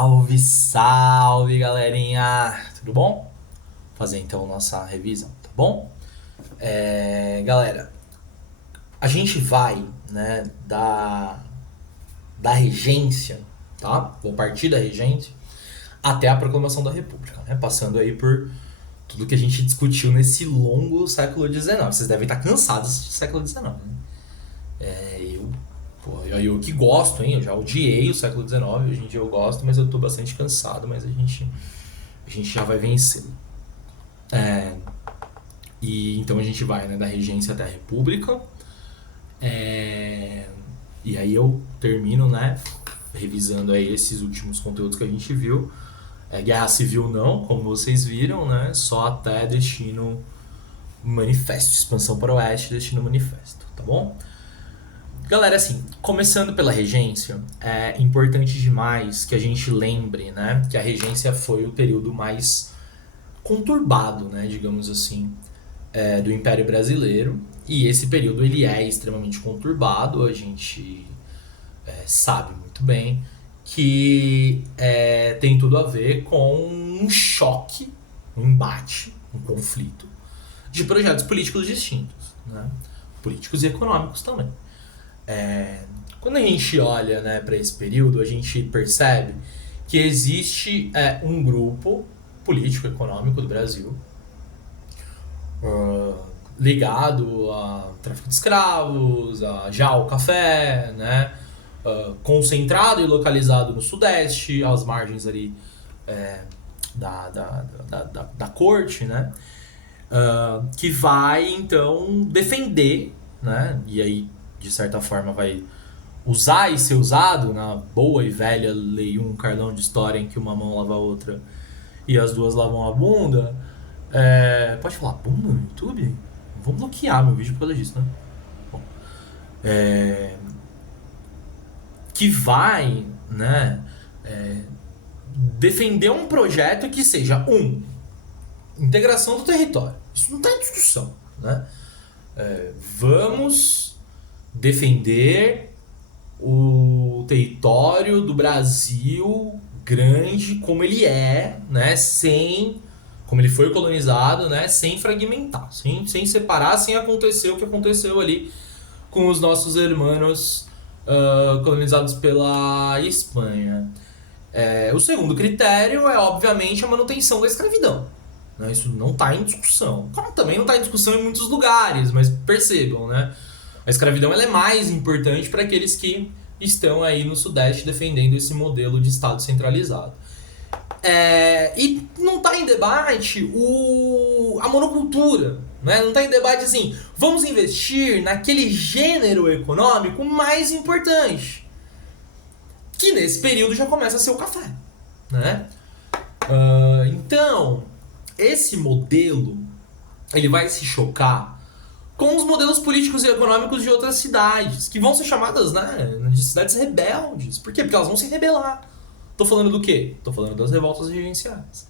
Salve, salve, galerinha! Tudo bom? Vou fazer então nossa revisão, tá bom? Galera, a gente vai, né, da regência, tá? Vou partir da regência até a proclamação da República, né? Passando aí por tudo que a gente discutiu nesse longo século XIX. Vocês devem estar cansados de século XIX, né? Eu que gosto, hein? Eu já odiei o século XIX, hoje em dia eu gosto, mas eu tô bastante cansado, mas a gente já vai vencer. É, e então a gente vai, né, da regência até a república. É, e aí eu termino, né, revisando aí esses últimos conteúdos que a gente viu. Guerra civil não, como vocês viram, né? Só até destino manifesto, expansão para o oeste, destino manifesto, tá bom? Galera, assim, começando pela regência, é importante demais que a gente lembre, né, que a regência foi o período mais conturbado, né, digamos assim, do Império Brasileiro. E esse período ele é extremamente conturbado, a gente sabe muito bem que tem tudo a ver com um choque, um embate, um conflito de projetos políticos distintos, né, políticos e econômicos também. Quando a gente olha, né, para esse período, a gente percebe que existe um grupo político-econômico do Brasil ligado ao tráfico de escravos, já ao café, né, concentrado e localizado no Sudeste, às margens ali da corte, né, que vai então defender, né, e aí de certa forma vai usar e ser usado na boa e velha Lei 1 Carlão de História, em que uma mão lava a outra e as duas lavam a bunda. Pode falar bunda no YouTube? Vamos bloquear meu vídeo por causa disso, né? Bom, que vai, né, defender um projeto que seja integração do território. Isso não está em discussão, né? Vamos defender o território do Brasil grande como ele é, né, como ele foi colonizado, né, sem fragmentar, sem separar, sem acontecer o que aconteceu ali com os nossos irmãos colonizados pela Espanha. O segundo critério é, obviamente, a manutenção da escravidão. Né, isso não está em discussão. Como também não está em discussão em muitos lugares, mas percebam, né? A escravidão ela é mais importante para aqueles que estão aí no Sudeste defendendo esse modelo de Estado centralizado. E não está em debate a monocultura. Né? Não está em debate assim, vamos investir naquele gênero econômico mais importante. Que nesse período já começa a ser o café. Né? Então, esse modelo ele vai se chocar com os modelos políticos e econômicos de outras cidades, que vão ser chamadas, né, de cidades rebeldes. Por quê? Porque elas vão se rebelar. Tô falando do quê? Tô falando das revoltas regenciais.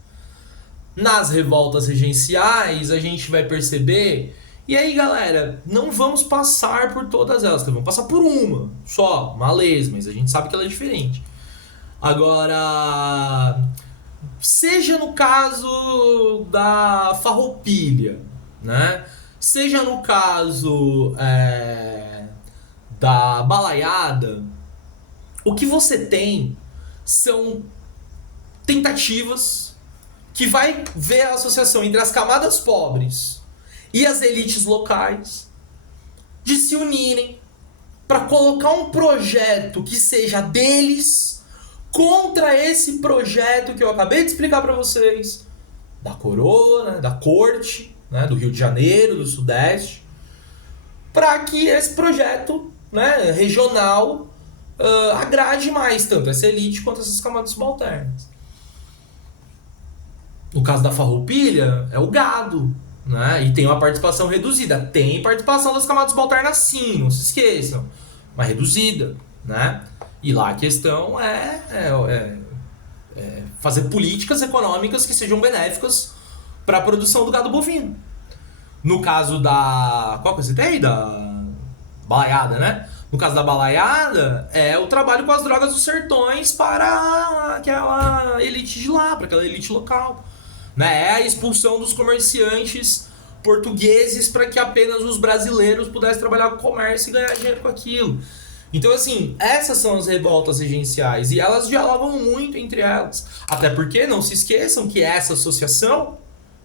Nas revoltas regenciais, a gente vai perceber... E aí, galera, não vamos passar por todas elas, vamos passar por uma só, uma lesma, mas a gente sabe que ela é diferente. Agora, seja no caso da Farroupilha, né? Seja no caso da balaiada, o que você tem são tentativas que vai ver a associação entre as camadas pobres e as elites locais de se unirem para colocar um projeto que seja deles contra esse projeto que eu acabei de explicar para vocês, da coroa, da corte, né, do Rio de Janeiro, do Sudeste, para que esse projeto, né, regional agrade mais tanto essa elite quanto essas camadas subalternas. No caso da Farroupilha, é o gado, né, e tem uma participação reduzida. Tem participação das camadas subalternas sim, não se esqueçam, mas reduzida, né? E lá a questão é fazer políticas econômicas que sejam benéficas para a produção do gado bovino. No caso da... Qual que eu citei? Da balaiada, né? No caso da balaiada, é o trabalho com as drogas dos sertões para aquela elite de lá, para aquela elite local. Né? É a expulsão dos comerciantes portugueses para que apenas os brasileiros pudessem trabalhar com comércio e ganhar dinheiro com aquilo. Então, assim, essas são as revoltas regenciais e elas dialogam muito entre elas. Até porque não se esqueçam que essa associação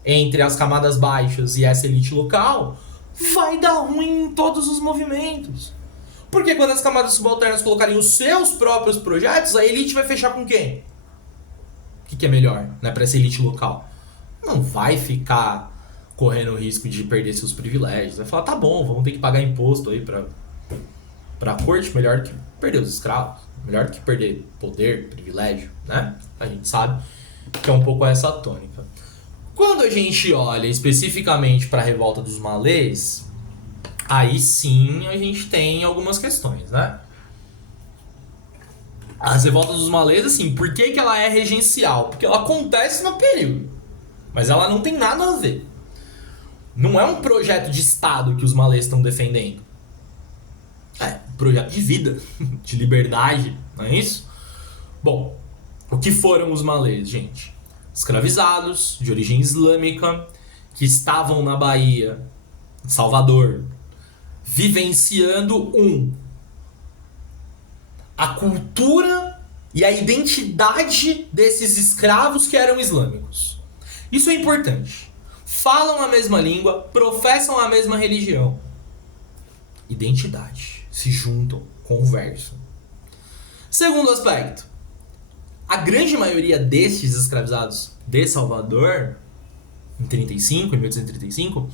entre as camadas baixas e essa elite local vai dar ruim em todos os movimentos. Porque quando as camadas subalternas colocarem os seus próprios projetos, a elite vai fechar com quem? O que é melhor, né, para essa elite local? Não vai ficar correndo o risco de perder seus privilégios. Vai falar, tá bom, vamos ter que pagar imposto aí pra corte, melhor do que perder os escravos, melhor do que perder poder, privilégio, né? A gente sabe que é um pouco essa tônica. Quando a gente olha especificamente para a revolta dos malês, aí sim a gente tem algumas questões, né? As revoltas dos malês, assim, por que ela é regencial? Porque ela acontece no período, mas ela não tem nada a ver. Não é um projeto de Estado que os malês estão defendendo. É um projeto de vida, de liberdade, não é isso? Bom, o que foram os malês, gente? Escravizados, de origem islâmica, que estavam na Bahia, em Salvador, vivenciando a cultura e a identidade desses escravos que eram islâmicos. Isso é importante. Falam a mesma língua, professam a mesma religião. Identidade. Se juntam, conversam. Segundo aspecto, a grande maioria destes escravizados de Salvador, em 1835,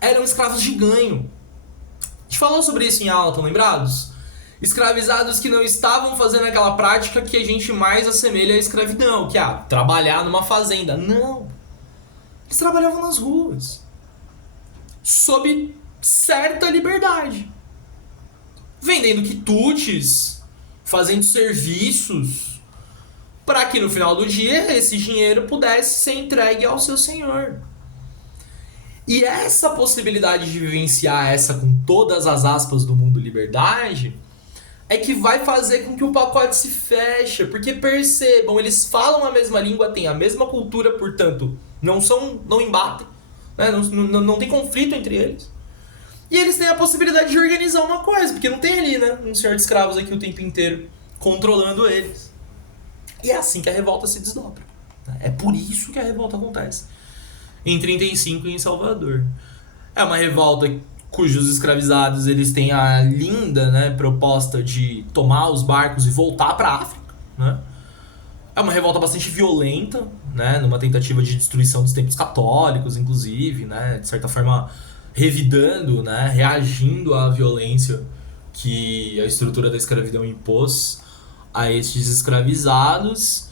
eram escravos de ganho. A gente falou sobre isso em aula, estão lembrados? Escravizados que não estavam fazendo aquela prática que a gente mais assemelha à escravidão, que é trabalhar numa fazenda. Não. Eles trabalhavam nas ruas, sob certa liberdade, vendendo quitutes, fazendo serviços, para que no final do dia esse dinheiro pudesse ser entregue ao seu senhor. E essa possibilidade de vivenciar essa com todas as aspas do mundo liberdade é que vai fazer com que o pacote se feche, porque percebam, eles falam a mesma língua, têm a mesma cultura, portanto, não embatem, né? não tem conflito entre eles. E eles têm a possibilidade de organizar uma coisa, porque não tem ali, né, um senhor de escravos aqui o tempo inteiro controlando eles. E é assim que a revolta se desdobra. É por isso que a revolta acontece em 35 em Salvador. É uma revolta cujos escravizados eles têm a linda, né, proposta de tomar os barcos e voltar para a África, né? É uma revolta bastante violenta, né, numa tentativa de destruição dos templos católicos, inclusive, né, de certa forma revidando, né, reagindo à violência que a estrutura da escravidão impôs a estes escravizados.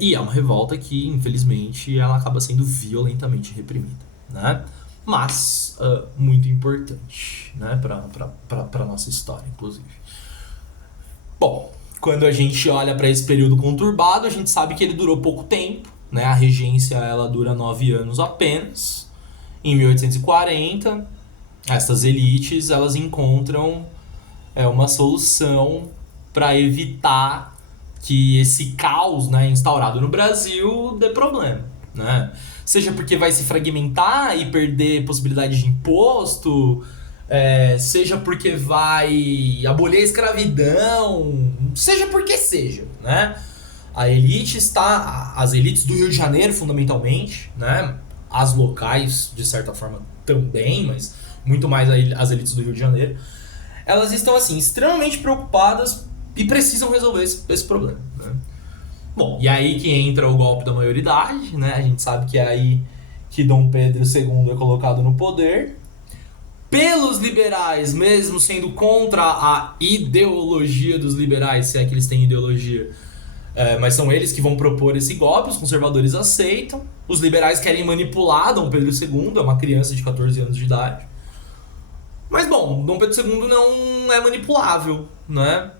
E é uma revolta que, infelizmente, ela acaba sendo violentamente reprimida, né? Mas muito importante, né, para nossa história, inclusive. Bom, quando a gente olha para esse período conturbado, a gente sabe que ele durou pouco tempo, né? A regência ela dura 9 anos apenas. Em 1840, essas elites elas encontram uma solução para evitar que esse caos, né, instaurado no Brasil dê problema, né? Seja porque vai se fragmentar e perder possibilidade de imposto, seja porque vai abolir a escravidão, seja porque seja, né? As elites do Rio de Janeiro, fundamentalmente, né? As locais, de certa forma, também, mas muito mais as elites do Rio de Janeiro, elas estão, assim, extremamente preocupadas e precisam resolver esse problema, né? Bom, e aí que entra o golpe da maioridade, né? A gente sabe que é aí que Dom Pedro II é colocado no poder pelos liberais, mesmo sendo contra a ideologia dos liberais, se é que eles têm ideologia. Mas são eles que vão propor esse golpe, os conservadores aceitam, os liberais querem manipular Dom Pedro II, é uma criança de 14 anos de idade. Mas bom, Dom Pedro II não é manipulável, né?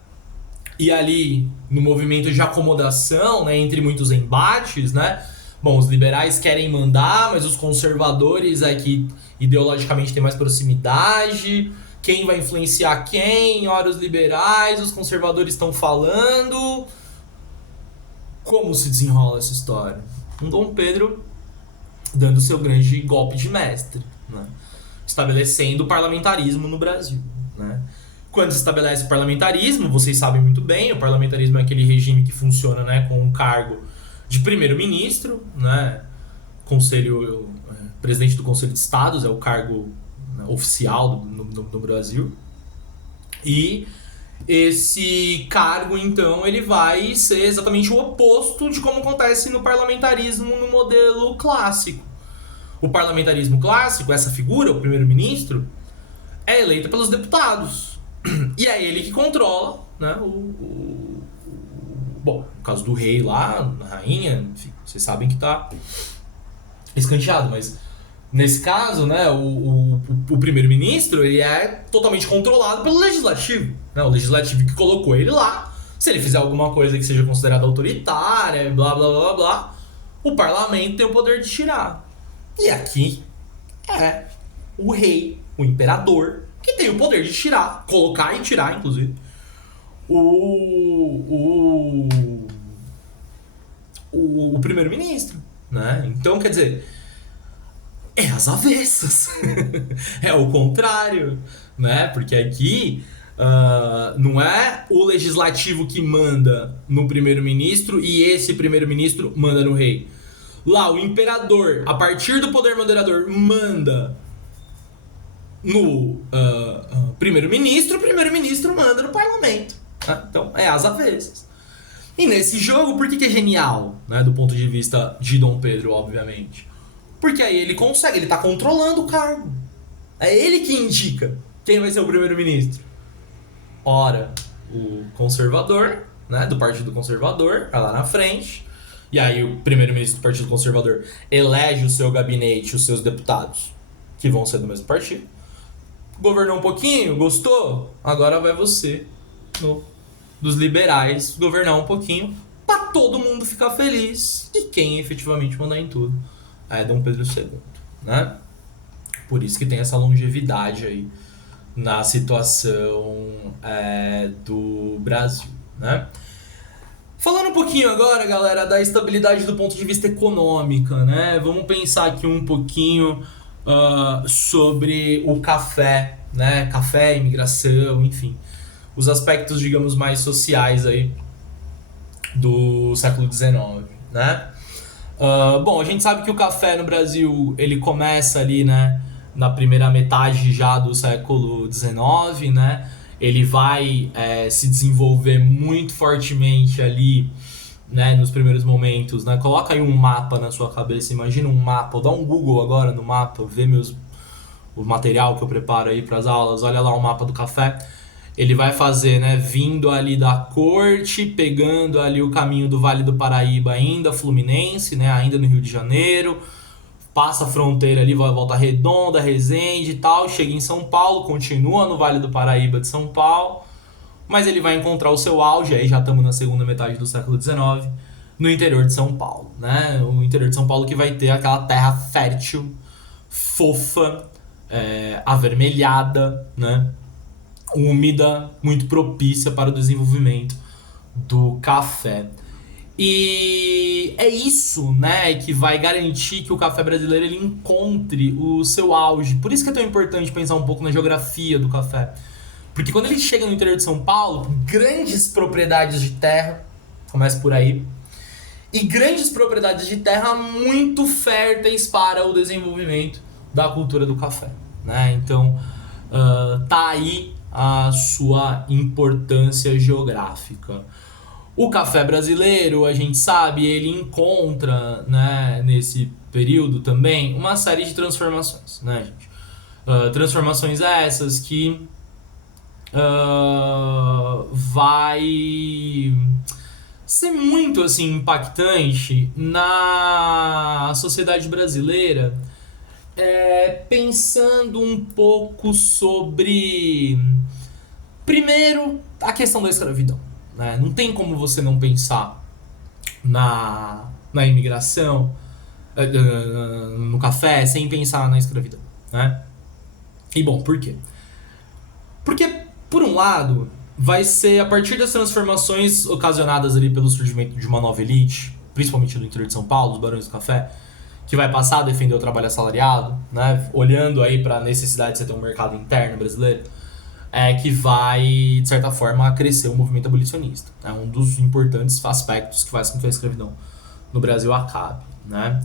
E ali, no movimento de acomodação, né, entre muitos embates, né? Bom, os liberais querem mandar, mas os conservadores é que ideologicamente tem mais proximidade, quem vai influenciar quem, ora os liberais, os conservadores estão falando. Como se desenrola essa história? Um Dom Pedro dando seu grande golpe de mestre, né? Estabelecendo o parlamentarismo no Brasil, né? Quando se estabelece o parlamentarismo, vocês sabem muito bem, o parlamentarismo é aquele regime que funciona, né, com um cargo de primeiro-ministro, né? Presidente do Conselho de Estados é o cargo, né, oficial no Brasil. E esse cargo, então, ele vai ser exatamente o oposto de como acontece no parlamentarismo no modelo clássico. O parlamentarismo clássico, essa figura, o primeiro-ministro, é eleita pelos deputados. E é ele que controla, né, bom, no caso do rei lá, a rainha, enfim, vocês sabem que tá escanteado, mas nesse caso, né, o primeiro-ministro, ele é totalmente controlado pelo legislativo, né, o legislativo que colocou ele lá. Se ele fizer alguma coisa que seja considerada autoritária, blá blá blá blá, o parlamento tem o poder de tirar. E aqui é o rei, o imperador, que tem o poder de tirar, colocar e tirar, inclusive, o primeiro-ministro, né? Então, quer dizer, é as avessas. É o contrário, né? Porque aqui não é o legislativo que manda no primeiro-ministro e esse primeiro-ministro manda no rei. Lá, o imperador, a partir do poder moderador, manda no primeiro-ministro, o primeiro-ministro manda no parlamento. Tá? Então, é as avessas. E nesse jogo, por que é genial, né, do ponto de vista de Dom Pedro, obviamente? Porque aí ele consegue, ele tá controlando o cargo. É ele que indica quem vai ser o primeiro-ministro. Ora, o conservador, né, do Partido Conservador, tá lá na frente. E aí o primeiro-ministro do Partido Conservador elege o seu gabinete, os seus deputados, que vão ser do mesmo partido. Governou um pouquinho, gostou? Agora vai você, dos liberais, governar um pouquinho pra todo mundo ficar feliz. E quem efetivamente mandar em tudo é Dom Pedro II, né? Por isso que tem essa longevidade aí na situação do Brasil, né? Falando um pouquinho agora, galera, da estabilidade do ponto de vista econômica, né? Vamos pensar aqui um pouquinho sobre o café, né? Café, imigração, enfim. Os aspectos, digamos, mais sociais aí do século XIX, né? Bom, a gente sabe que o café no Brasil, ele começa ali, né, na primeira metade já do século XIX, né? Ele vai se desenvolver muito fortemente ali, né, nos primeiros momentos, né? Coloca aí um mapa na sua cabeça, imagina um mapa, dá um Google agora no mapa, vê o material que eu preparo aí para as aulas, olha lá o mapa do café. Ele vai fazer, né, vindo ali da corte, pegando ali o caminho do Vale do Paraíba, ainda Fluminense, né, ainda no Rio de Janeiro, passa a fronteira ali, vai Volta Redonda, Resende e tal, chega em São Paulo, continua no Vale do Paraíba de São Paulo, mas ele vai encontrar o seu auge, aí já estamos na segunda metade do século XIX, no interior de São Paulo, né, o interior de São Paulo que vai ter aquela terra fértil, fofa, avermelhada, né, úmida, muito propícia para o desenvolvimento do café. E é isso, né, que vai garantir que o café brasileiro ele encontre o seu auge. Por isso que é tão importante pensar um pouco na geografia do café. Porque quando ele chega no interior de São Paulo, grandes propriedades de terra, começa por aí, e grandes propriedades de terra muito férteis para o desenvolvimento da cultura do café, né? Então, tá aí a sua importância geográfica. O café brasileiro, a gente sabe, ele encontra, né, nesse período também uma série de transformações, né, gente? Transformações essas que vai ser muito assim impactante na sociedade brasileira, pensando um pouco sobre, primeiro, a questão da escravidão, né? Não tem como você não pensar na imigração, no café, sem pensar na escravidão, né? E bom, por quê? Porque, por um lado, vai ser a partir das transformações ocasionadas ali pelo surgimento de uma nova elite, principalmente no interior de São Paulo, os Barões do Café, que vai passar a defender o trabalho assalariado, né? Olhando aí para a necessidade de você ter um mercado interno brasileiro, que vai, de certa forma, crescer o movimento abolicionista. É um dos importantes aspectos que faz com que a escravidão no Brasil acabe, né?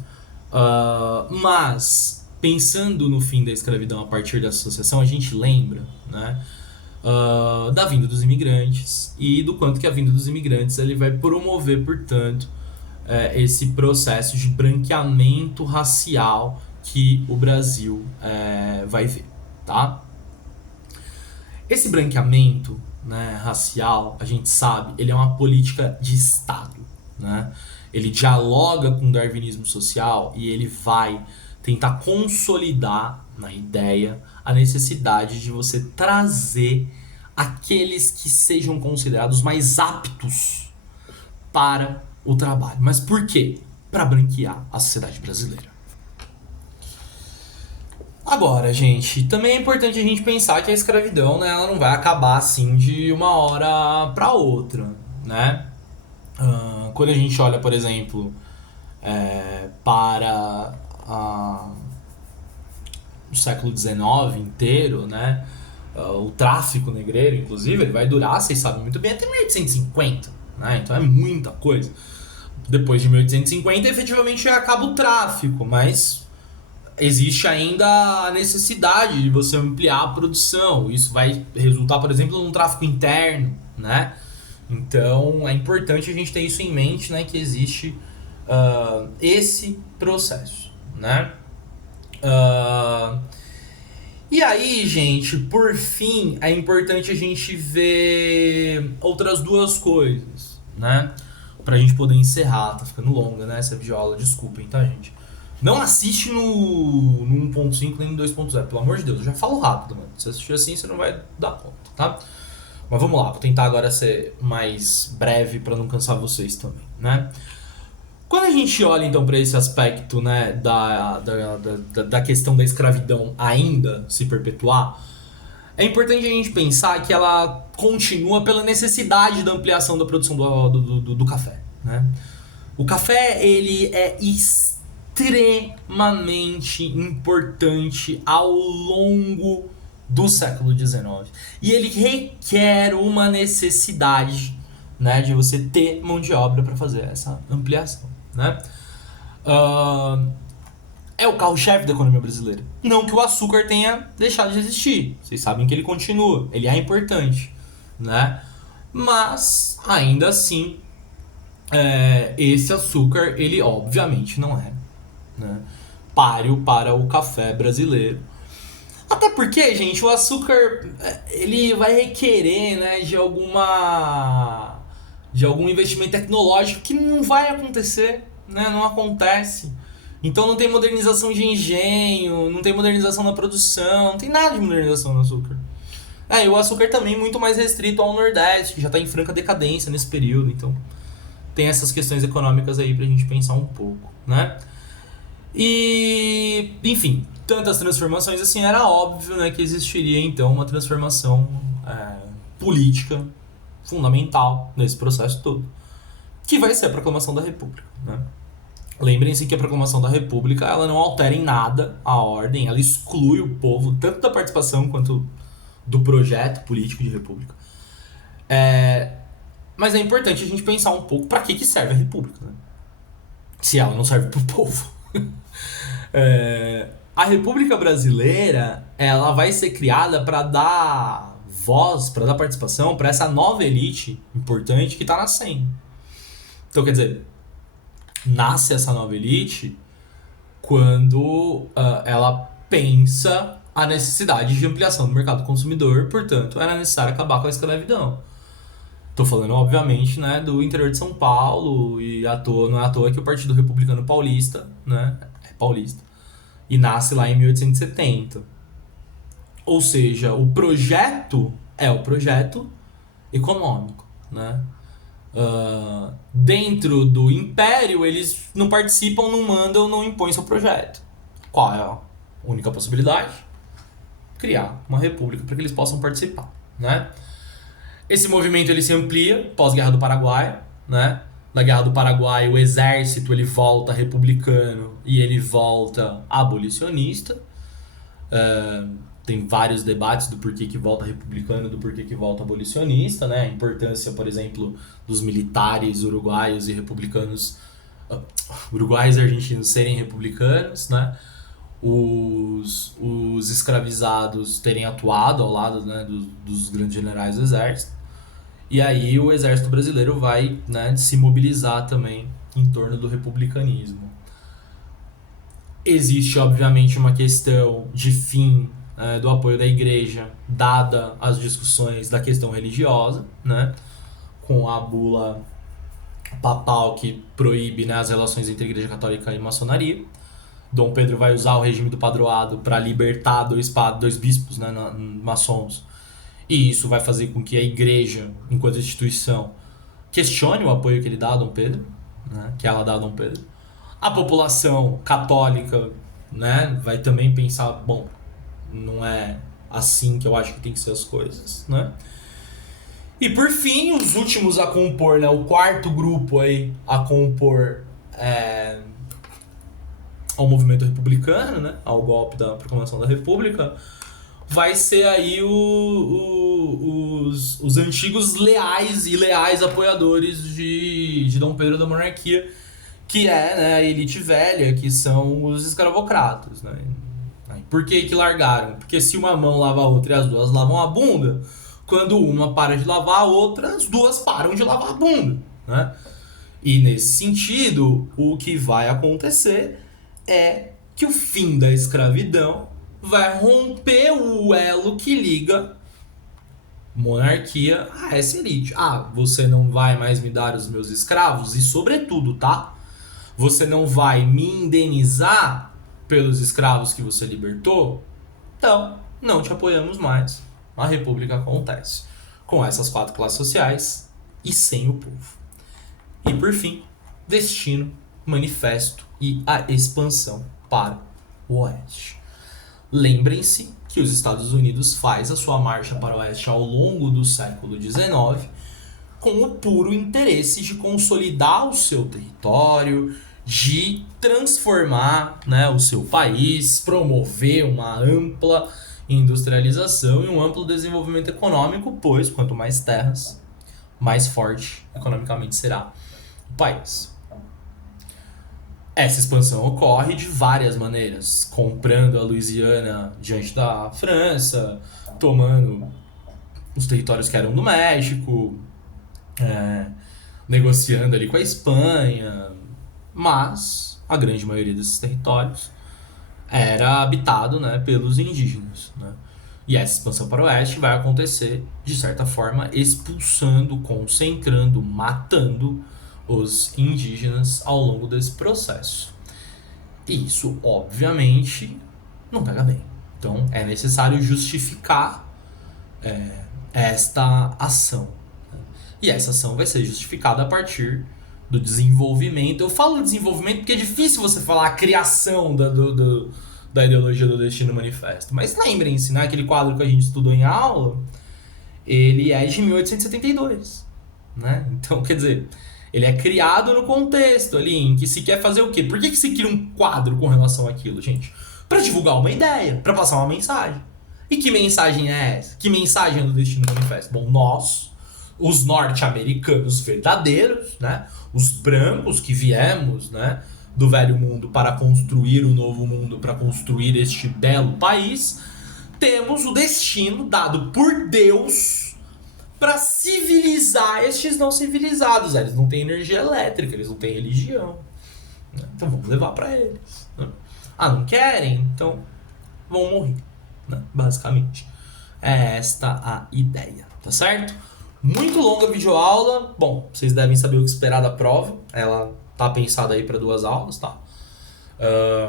Mas, pensando no fim da escravidão a partir dessa associação, a gente lembra, né, da vinda dos imigrantes e do quanto que a vinda dos imigrantes ele vai promover, portanto, esse processo de branqueamento racial que o Brasil vai ver, tá? Esse branqueamento, né, racial, a gente sabe, ele é uma política de Estado, né? Ele dialoga com o darwinismo social e ele vai tentar consolidar na ideia a necessidade de você trazer aqueles que sejam considerados mais aptos para o trabalho. Mas por quê? Para branquear a sociedade brasileira. Agora, gente, também é importante a gente pensar que a escravidão, né, ela não vai acabar assim de uma hora para outra, né? Quando a gente olha, por exemplo, para o século XIX inteiro, né? O tráfico negreiro, inclusive, ele vai durar, vocês sabem muito bem, até 1850, né? Então é muita coisa. Depois de 1850, efetivamente acaba o tráfico, mas existe ainda a necessidade de você ampliar a produção. Isso vai resultar, por exemplo, num tráfico interno, né? Então é importante a gente ter isso em mente, né? Que existe esse processo, né? E aí, gente, por fim, é importante a gente ver outras duas coisas, né? Pra gente poder encerrar. Tá ficando longa, né? Essa videoaula, desculpem, tá, gente? Não assiste no 1.5 nem no 2.0, pelo amor de Deus, eu já falo rápido, mano. Se assistir assim, você não vai dar conta, tá? Mas vamos lá, vou tentar agora ser mais breve para não cansar vocês também, né? Quando a gente olha então para esse aspecto, né, da questão da escravidão ainda se perpetuar, é importante a gente pensar que ela continua pela necessidade da ampliação da produção do café, né? O café, ele é extremamente importante ao longo do século XIX. E ele requer uma necessidade, né, de você ter mão de obra para fazer essa ampliação, né? É o carro-chefe da economia brasileira. Não que o açúcar tenha deixado de existir. Vocês sabem que ele continua, ele é importante, né? Mas, ainda assim, esse açúcar, ele obviamente não é, né, páreo para o café brasileiro. Até porque, gente, o açúcar, ele vai requerer, né, de algum investimento tecnológico que não vai acontecer, né, não acontece. Então não tem modernização de engenho, não tem modernização na produção, não tem nada de modernização no açúcar. E o açúcar também muito mais restrito ao Nordeste, que já está em franca decadência nesse período, então tem essas questões econômicas aí pra gente pensar um pouco, né? E, enfim, tantas transformações assim, era óbvio, né, que existiria então uma transformação política fundamental nesse processo todo, que vai ser a proclamação da República, né? Lembrem-se que a proclamação da República, ela não altera em nada a ordem, ela exclui o povo tanto da participação quanto do projeto político de República. Mas é importante a gente pensar um pouco para que serve a República, né? Se ela não serve pro povo. A República Brasileira, ela vai ser criada para dar voz, para dar participação para essa nova elite importante que está nascendo. Então, quer dizer, nasce essa nova elite quando ela pensa a necessidade de ampliação do mercado consumidor, portanto, era necessário acabar com a escravidão. Tô falando, obviamente, né, do interior de São Paulo, e não é à toa que o Partido Republicano Paulista, né, é paulista, e nasce lá em 1870. Ou seja, o projeto é o projeto econômico, né? Dentro do império, eles não participam, não mandam, não impõem seu projeto. Qual é a única possibilidade? criar uma república para que eles possam participar, né? Esse movimento ele se amplia pós-Guerra do Paraguai, né? Na Guerra do Paraguai, o exército ele volta republicano e ele volta abolicionista. Tem vários debates do porquê que volta republicano e do porquê que volta abolicionista, né? A importância, por exemplo, dos militares uruguaios e republicanos, uruguaios e argentinos serem republicanos, né? Os escravizados terem atuado ao lado, né, dos grandes generais do exército. E aí o exército brasileiro vai, né, se mobilizar também em torno do republicanismo. Existe, obviamente, uma questão de fim do apoio da igreja, dada as discussões da questão religiosa, né, com a bula papal que proíbe, né, as relações entre a igreja católica e maçonaria. Dom Pedro vai usar o regime do padroado para libertar dois bispos, né, maçons, e isso vai fazer com que a igreja, enquanto instituição, questione o apoio que ele dá a Dom Pedro, né, que ela dá a Dom Pedro. A população católica, né, vai também pensar, bom, não é assim que eu acho que tem que ser as coisas, né? E por fim, os últimos a compor, né, o quarto grupo aí a compor ao movimento republicano, né, ao golpe da proclamação da República, vai ser aí os antigos leais e leais apoiadores de Dom Pedro da monarquia, que é, né, a elite velha, que são os escravocratas, né? Por que largaram? Porque se uma mão lava a outra e as duas lavam a bunda, quando uma para de lavar a outra, as duas param de lavar a bunda, né? E nesse sentido, o que vai acontecer é que o fim da escravidão vai romper o elo que liga monarquia a essa elite. Ah, você não vai mais me dar os meus escravos? E sobretudo, tá? Você não vai me indenizar pelos escravos que você libertou? Então, não te apoiamos mais. A república acontece com essas 4 classes sociais e sem o povo. E por fim, destino, manifesto e a expansão para o oeste. Lembrem-se que os Estados Unidos faz a sua marcha para o oeste ao longo do século XIX com o puro interesse de consolidar o seu território, de transformar, né, o seu país, promover uma ampla industrialização e um amplo desenvolvimento econômico, pois quanto mais terras, mais forte economicamente será o país. Essa expansão ocorre de várias maneiras, comprando a Louisiana diante da França, tomando os territórios que eram do México, negociando ali com a Espanha, mas a grande maioria desses territórios era habitado, né, pelos indígenas, né? E essa expansão para o oeste vai acontecer, de certa forma, expulsando, concentrando, matando os indígenas ao longo desse processo. E isso, obviamente, não pega bem. Então, é necessário justificar esta ação. E essa ação vai ser justificada a partir do desenvolvimento. Eu falo desenvolvimento porque é difícil você falar a criação da ideologia do Destino Manifesto. Mas lembrem-se, né, aquele quadro que a gente estudou em aula, ele é de 1872. Né? Então, quer dizer, ele é criado no contexto ali em que se quer fazer o quê? Por que se cria um quadro com relação àquilo, gente? Para divulgar uma ideia, para passar uma mensagem. E que mensagem é essa? Que mensagem é do Destino Manifesto? Bom, nós, os norte-americanos verdadeiros, né, os brancos que viemos, né, do velho mundo para construir o novo mundo, para construir este belo país, temos o destino dado por Deus para civilizar estes não civilizados. Eles não têm energia elétrica, eles não têm religião, né? Então vamos levar para eles, né? Ah, não querem? Então vão morrer, né? Basicamente é esta a ideia, tá certo? Muito longa a videoaula. Bom, vocês devem saber o que esperar da prova. Ela tá pensada aí para 2 aulas, tá?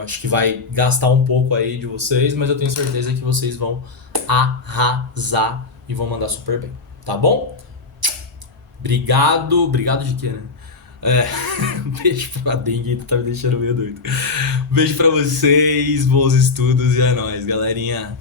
Acho que vai gastar um pouco aí de vocês, mas eu tenho certeza que vocês vão arrasar e vão mandar super bem, tá bom? Obrigado de quê, né? Beijo pra dengue, tá me deixando meio doido. Beijo pra vocês, bons estudos e é nóis, galerinha.